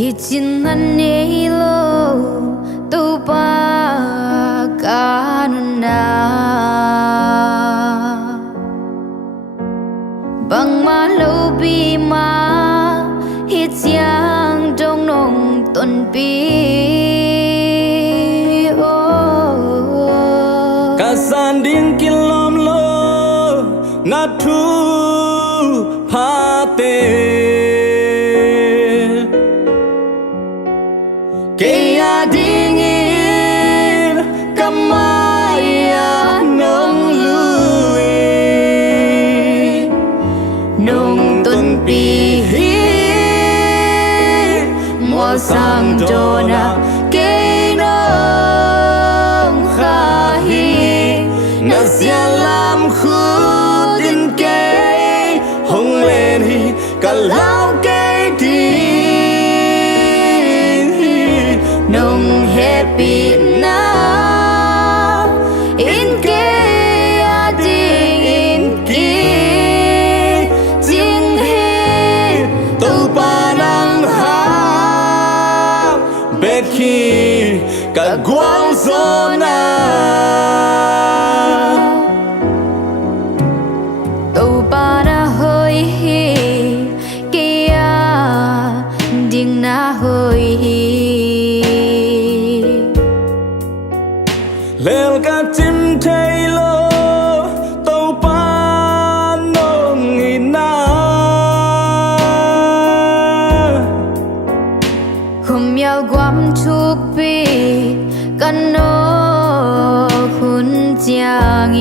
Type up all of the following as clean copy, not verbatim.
Kicinanelo tupakanuna bang malubi ma hityang dong nong ton pi kasanding kilom lo natu phate kaya dingin kamaya nong lui nong ton pi mo sang dona kay nong khahi nasialam khudin kay hong lên hi kalau kay đi nong happy na in ke ading in ki jing he tu parang ha bet khi cả quang zona tu para hơi hi kia ding na hơi hi lel ka tim thay lo tàu pa nong ina không yêu quam chuk pi kan no khun chiang i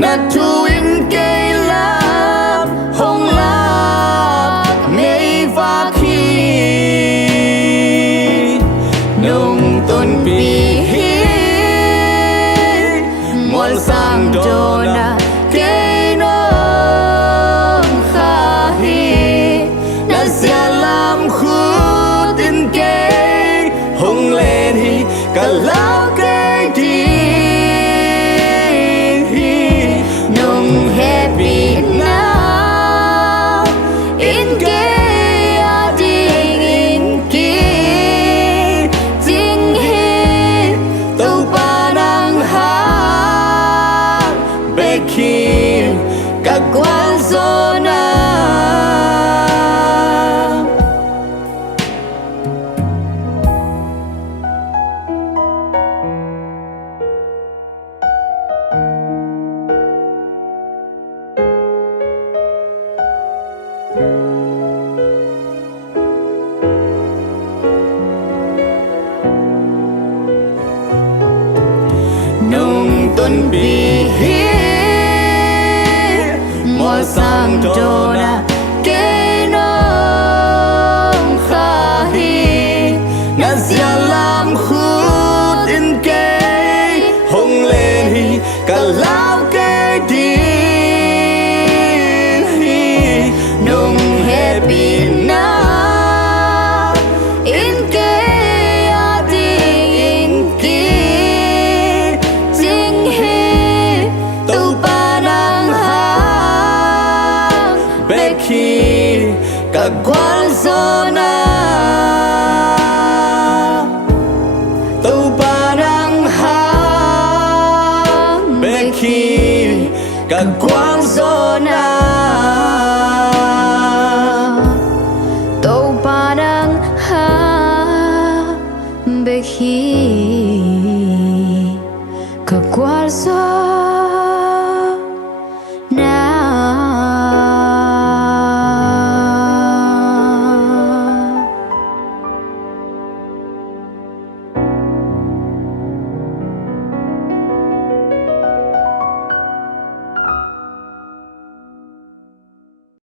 na tu in cây lam hong lạc mây va khi nông tôn pi muôn sang dona ke nong khahi na sia lam khu tin cây hong lên hi cả lao cây đi nong happy now in ke ading in ki jing he tàu pa đang hát bê khi cả quán zona nông tuần bi mo sang dona ke nong khahi na sia lam khut in cây hong lên hi cả lao cây đi nong happy now in ke ading in ki jing he tu pa nang ha bê khi cả quán zona tàu pa đang hát bê khi cả quán zona tàu pa đang ha be khi ka kwar so